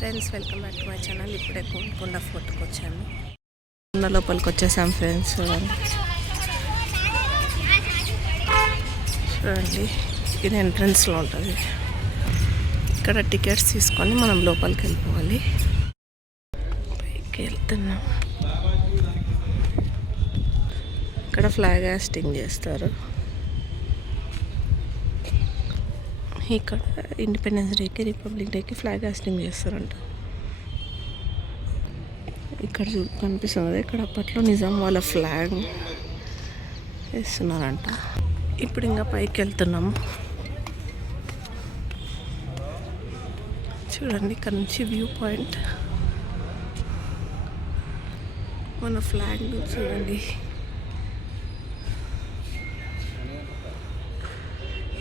Friends, welcome back to my channel. ఇప్పుడే కోనకొండ ఫోర్ట్కి వచ్చాము. కొండ లోపలికి వచ్చేసాం ఫ్రెండ్స్. చూడండి, ఇది ఎంట్రన్స్లో ఉంటుంది. ఇక్కడ టికెట్స్ తీసుకొని మనం లోపలికి వెళ్ళిపోవాలి. పైకి వెళ్తున్నాం. ఇక్కడ ఫ్లాగ్ హాస్టింగ్ చేస్తారు. ఇక్కడ ఇండిపెండెన్స్ డేకి, రిపబ్లిక్ డేకి ఫ్లాగ్ హాస్టింగ్ చేస్తారంట. ఇక్కడ కనిపిస్తుంది, ఇక్కడ అప్పట్లో నిజాం వాళ్ళ ఫ్లాగ్ వేస్తున్నారంట. ఇప్పుడు ఇంకా పైకి వెళ్తున్నాము. చూడండి, ఇక్కడ నుంచి వ్యూ పాయింట్. మన ఫ్లాగ్ చూడండి.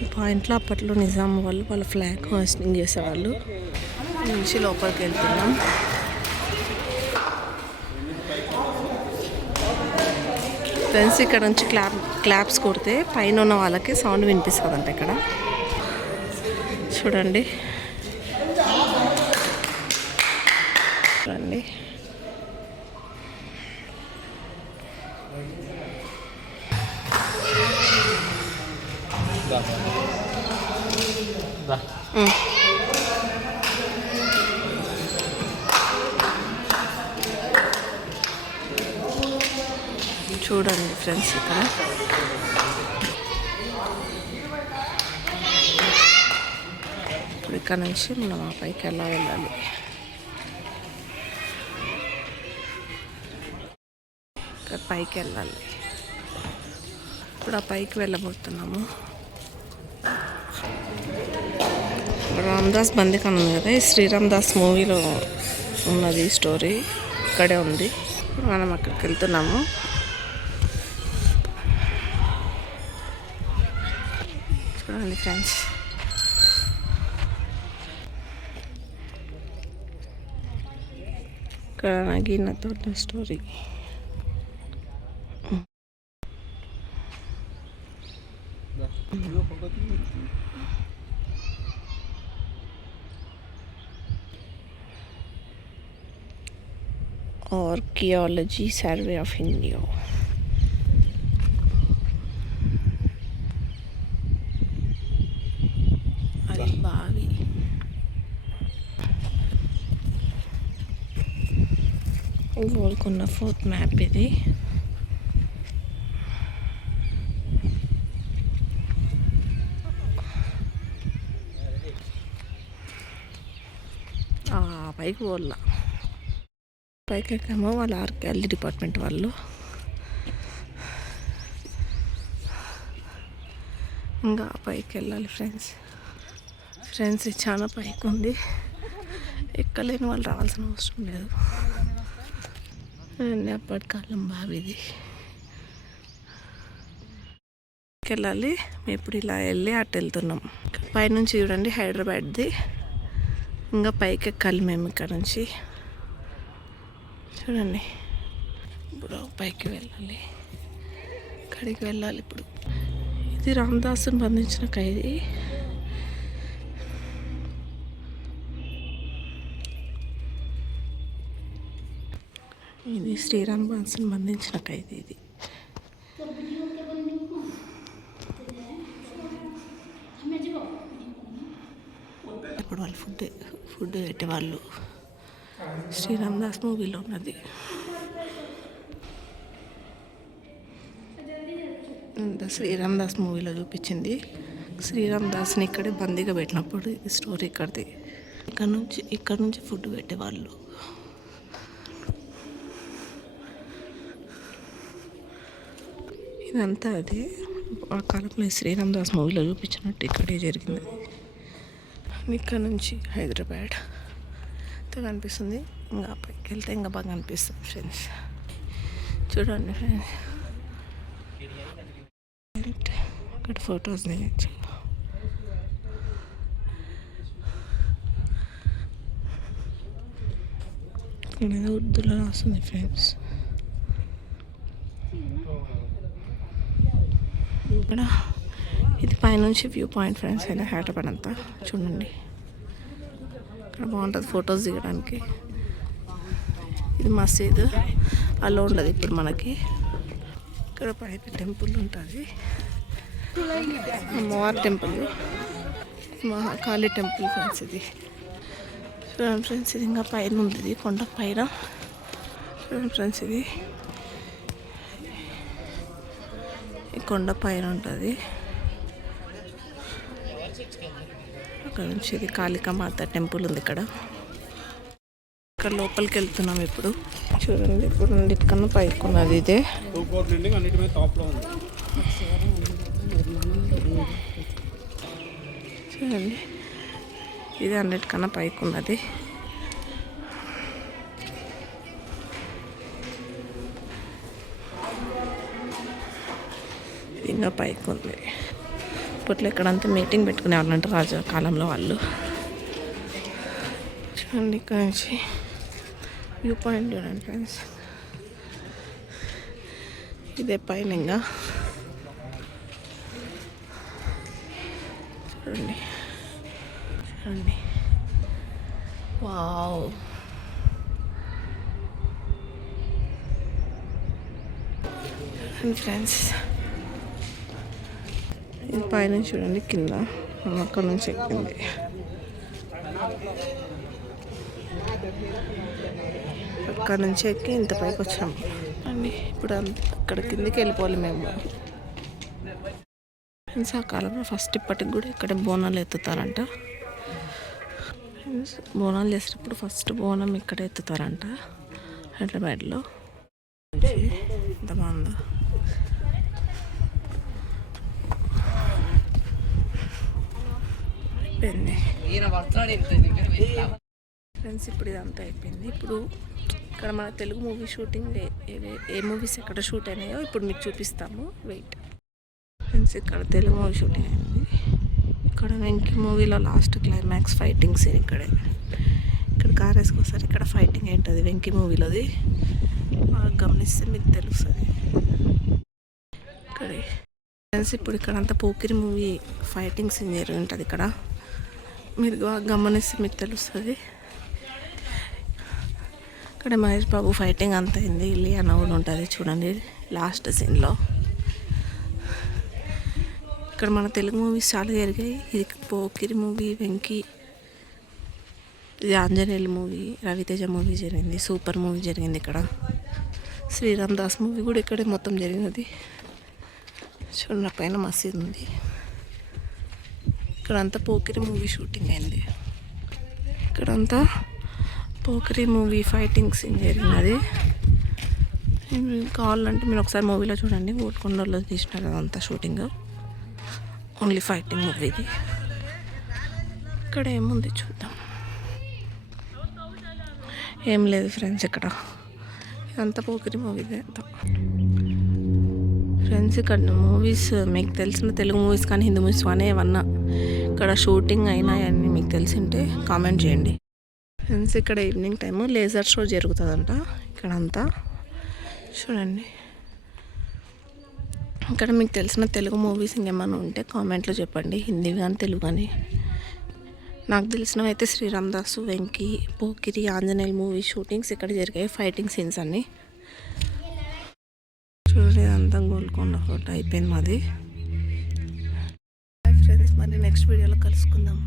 ఈ పాయింట్లో అప్పట్లో నిజాం వాళ్ళు వాళ్ళ ఫ్లాగ్ హాస్టింగ్ చేసేవాళ్ళు. నుంచి లోపలికి వెళ్తున్నాం. ఫ్రెండ్స్, ఇక్కడ నుంచి క్లాప్స్ కొడితే పైన ఉన్న వాళ్ళకి సౌండ్ వినిపిస్తుందంట. ఇక్కడ చూడండి. చూడండి, చూడండి ఫ్రెండ్స్, ఇక్కడ నుంచి మనం ఆ పైకి ఎలా వెళ్ళాలి. ఇక్కడ పైకి వెళ్ళాలి. ఇప్పుడు ఆ పైకి వెళ్ళబోతున్నాము. రామ్దాస్ బందీఖాన్ ఉంది కదా, ఈ శ్రీరామ్ దాస్ మూవీలో ఉన్నది ఈ స్టోరీ. ఇక్కడే ఉంది. మనం అక్కడికి వెళ్తున్నాము. చూడండి ఫ్రెండ్స్, ఇక్కడ నగీనతో story. Archaeology survey of India. అది బావి. గోల్కొండ ఫోర్ట్ మ్యాప్ ఇది. పైకి పోల్లా. పైకి ఎక్కామో వాళ్ళ ఆర్కియాలజీ డిపార్ట్మెంట్ వాళ్ళు. ఇంకా పైకి వెళ్ళాలి ఫ్రెండ్స్. ఇది చాలా పైకి ఉంది. ఎక్కలేని వాళ్ళు రావాల్సిన అవసరం లేదు. అప్పటి కాలం బావిది. వెళ్ళాలి. మేము ఇప్పుడు ఇలా వెళ్ళి అటు వెళ్తున్నాం. పైనుంచి చూడండి హైదరాబాద్ది. ఇంకా పైకి ఎక్కాలి మేము ఇక్కడ నుంచి. చూడండి, ఇప్పుడు పైకి వెళ్ళాలి. ఇక్కడికి వెళ్ళాలి ఇప్పుడు. ఇది రామదాసుని బంధించిన ఖైదీ. ఇది శ్రీరామ్ దాసుని బంధించిన ఖైదీ. ఇది ఇప్పుడు వాళ్ళు ఫుడ్ పెట్టేవాళ్ళు. శ్రీరామ్ దాస్ మూవీలో ఉన్నది. శ్రీరామ్ దాస్ మూవీలో చూపించింది. శ్రీరామ్ దాస్ని ఇక్కడే బందీగా పెట్టినప్పుడు ఈ స్టోరీ ఇక్కడిది. ఇక్కడ నుంచి ఫుడ్ పెట్టేవాళ్ళు. ఇదంతా అదే ఆ కాలంలో శ్రీరామ్ దాస్ మూవీలో చూపించినట్టు ఇక్కడే జరిగింది. ఇక్కడ నుంచి హైదరాబాద్ కనిపిస్తుంది. ఇంకా పైకి వెళ్తే ఇంకా బాగా కనిపిస్తుంది ఫ్రెండ్స్. చూడండి ఫ్రెండ్స్, ఇక్కడ ఫొటోస్ దిగచ్చు. ఇక్కడ ఏదో ఉర్దూలో రాస్తుంది ఫ్రెండ్స్. ఇక్కడ ఇది పైనుంచి వ్యూ పాయింట్ ఫ్రెండ్స్. హైదరాబాద్ అంతా చూడండి. ఇక్కడ బాగుంటుంది ఫొటోస్ దిగడానికి. ఇది మసీద్ అలా ఉండదు ఇప్పుడు మనకి. ఇక్కడ పైన టెంపుల్ ఉంటుంది, అమ్మవారి టెంపుల్, మహాకాళి టెంపుల్ ఫ్రెండ్స్. ఇది చూడండి ఫ్రెండ్స్, ఇది ఇంకా పైన ఉంది, కొండ పైన. చూడండి ఫ్రెండ్స్, ఇది ఈ కొండ పైన ఉంటుంది. అక్కడ నుంచి ఇది కాళికామాత టెంపుల్ ఉంది ఇక్కడ. ఇక్కడ లోపలికి వెళ్తున్నాం ఇప్పుడు. చూడండి, ఇప్పుడు అన్నిటికన్నా పైకి ఉన్నది ఇదే. చూడండి, ఇది అన్నిటికన్నా పైకి ఉన్నది. ఇంకా పైకి ఉంది. ఇప్పట్లో ఇక్కడంతా మీటింగ్ పెట్టుకునే వాళ్ళంటే రాజా కాలంలో వాళ్ళు. చూడండి, ఇక్కడ నుంచి వ్యూ పాయింట్ చూడండి ఫ్రెండ్స్. ఇదే పైన ఇంకా చూడండి. చూడండి, వావ్. ఫ్రెండ్స్, ఇది పైన చూడండి, కింద అక్కడ నుంచి ఎక్కింది. అక్కడ నుంచి ఎక్కి ఇంత పైకి వచ్చాము అండి. ఇప్పుడు అక్కడ కిందికి వెళ్ళిపోవాలి మేము. ఫ్రెండ్స్, ఆ కాలంలో ఫస్ట్ ఇప్పటికి కూడా ఇక్కడ బోనాలు ఎత్తుతారంట. బోనాలు చేసేటప్పుడు ఫస్ట్ బోనం ఇక్కడ ఎత్తుతారంట హైదరాబాద్లో. ఎంత బాగుందో. అయిపోయింది ఫ్రెండ్స్, ఇప్పుడు ఇదంతా అయిపోయింది. ఇప్పుడు ఇక్కడ మన తెలుగు మూవీ షూటింగ్ ఏ మూవీస్ ఎక్కడ షూట్ అయినాయో ఇప్పుడు మీకు చూపిస్తాము. వెయిట్ ఫ్రెండ్స్, ఇక్కడ తెలుగు మూవీ షూటింగ్ అయింది. ఇక్కడ వెంకీ మూవీలో లాస్ట్ క్లైమాక్స్ ఫైటింగ్ సీన్ ఇక్కడే. ఇక్కడ కార్ వేసుకొస్తారు, ఇక్కడ ఫైటింగ్ ఏంటది వెంకీ మూవీలోది. బాగా గమనిస్తే మీకు తెలుస్తుంది. ఇక్కడే ఫ్రెండ్స్, ఇప్పుడు ఇక్కడ అంతా పోకిరి మూవీ ఫైటింగ్ సీన్ జరిగి ఉంటుంది. ఇక్కడ మీరు గమనిస్తే మీకు తెలుస్తుంది. ఇక్కడ మహేష్ బాబు ఫైటింగ్ అంత అయింది. ఇలియానా కూడా ఉంటుంది చూడండి లాస్ట్ సీన్లో. ఇక్కడ మన తెలుగు మూవీస్ చాలా జరిగాయి. ఇది పోకిరి మూవీ, వెంకీ, ఇది ఆంజనేయులు మూవీ, రవితేజ మూవీ జరిగింది, సూపర్ మూవీ జరిగింది. ఇక్కడ శ్రీరామ్ దాస్ మూవీ కూడా ఇక్కడే మొత్తం జరిగినది. చూడండి, పైన మసీద్ ఉంది. ఇక్కడంతా పోకిరి మూవీ షూటింగ్ అయింది. ఇక్కడంతా పోకిరి మూవీ ఫైటింగ్ సీన్ జరిగినది. కావాలంటే మీరు ఒకసారి మూవీలో చూడండి, గోల్కొండలో తీసినారు అదంతా షూటింగ్. ఓన్లీ ఫైటింగ్ మూవీ ఇది. ఇక్కడ ఏముంది చూద్దాం. ఏం లేదు ఫ్రెండ్స్, ఇక్కడ ఇదంతా పోకిరి మూవీ అంతా. ఫ్రెండ్స్, ఇక్కడ మూవీస్ మీకు తెలిసిన తెలుగు మూవీస్ కానీ హిందీ మూవీస్ కానీ ఏమన్నా ఇక్కడ షూటింగ్ అయినాయని మీకు తెలిసింటే కామెంట్ చేయండి. ఫ్రెండ్స్, ఇక్కడ ఈవినింగ్ టైము లేజర్ షో జరుగుతుందంట ఇక్కడంతా. చూడండి, ఇక్కడ మీకు తెలిసిన తెలుగు మూవీస్ ఇంకేమైనా ఉంటే కామెంట్లో చెప్పండి, హిందీ కానీ తెలుగు కానీ. నాకు తెలిసినవి అయితే శ్రీరామ్ దాసు, వెంకీ, పోకిరి, ఆంజనేయులు మూవీ షూటింగ్స్ ఇక్కడ జరిగాయి, ఫైటింగ్ సీన్స్ అన్నీ. చూడండి, ఇదంతా గోల్కొండ ఫోటో అయిపోయింది మాది. ఫ్రెండ్స్, మరి నెక్స్ట్ వీడియోలో కలుసుకుందాం.